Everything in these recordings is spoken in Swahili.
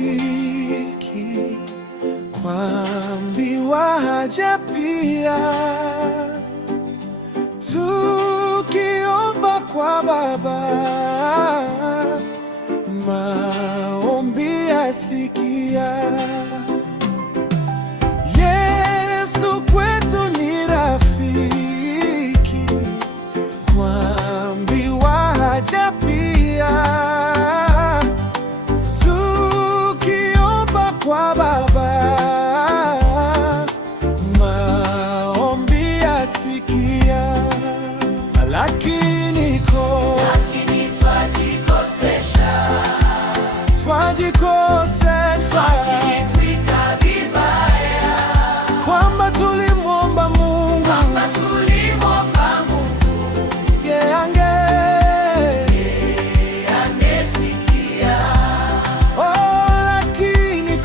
rafiki, kuambiwa haja pia. Tukiomba kwa Baba, maombi yasikia. Yesu kwetu ni rafiki, kuambiwa haja pia. Tukiomba kwa Baba, maombi yasikia. Lakini twajikosesha, twajitwika vibaya, kwamba tulimwomba Mungu, yeye angesikia. Oh, lakini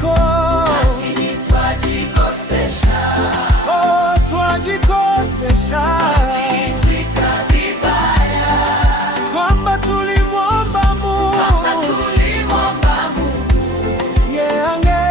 twajikosesha, oh, twajikosesha, twajitwika vibaya, kwamba tulimwomba Mungu, yeye angesikia.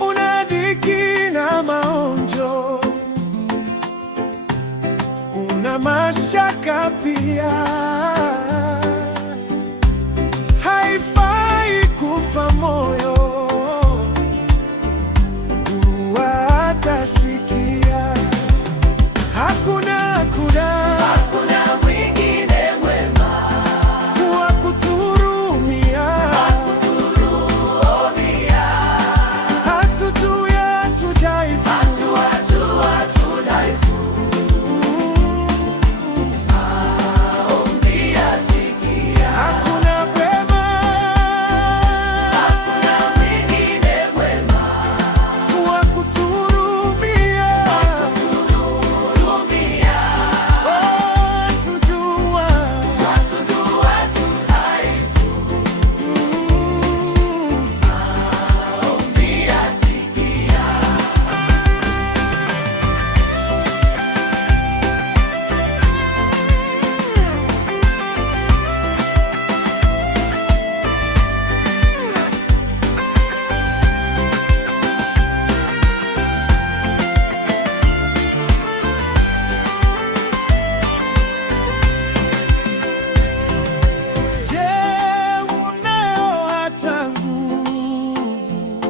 una dhiki na maonjo, una mashaka pia. Haifai kufa moyo, dua atasikia. Hakuna Mwingine mwema wa kutuhurumia, hatujui hatujaifu. Hakuna wema wa kutuhurumia, hatujua. Je, unayo hata nguvu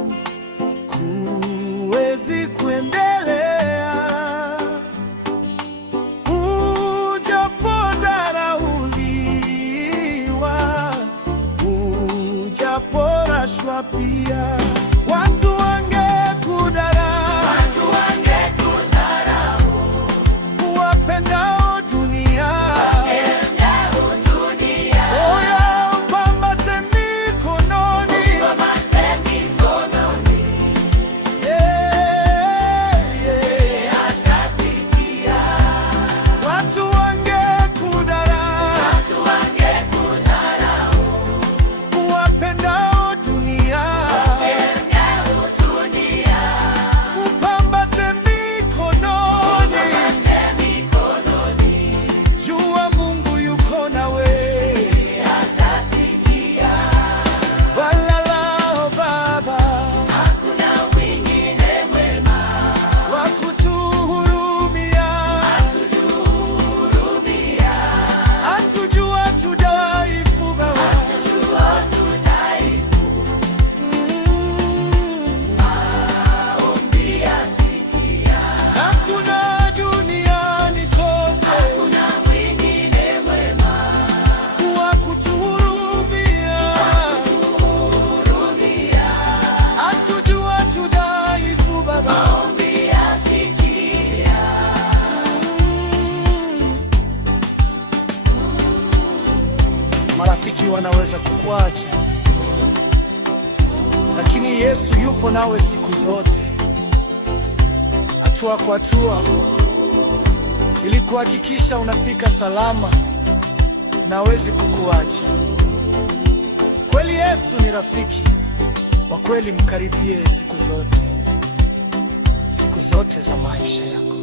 kuwezi kuendelea? Ujapodharauliwa, ujaporashwa pia, watu wangekudharau, wapendao dunia. Oya, upambate mikononi, watu wangekudharau, wapendao dunia. Upambate mikononi, jua Mungu yuko nawe. Walalao Baba, wakutuhurumia, hatujua tudhaifu Baba. Hakuna duniani kote wa kutuhurumia, hatujua tudhaifu Baba. Marafiki wanaweza kukuacha, lakini Yesu yupo nawe siku zote. hatua kwa hatua ili kuhakikisha unafika salama na hawezi kukuacha. Kweli Yesu ni rafiki wa kweli, mkaribie siku zote za maisha yako.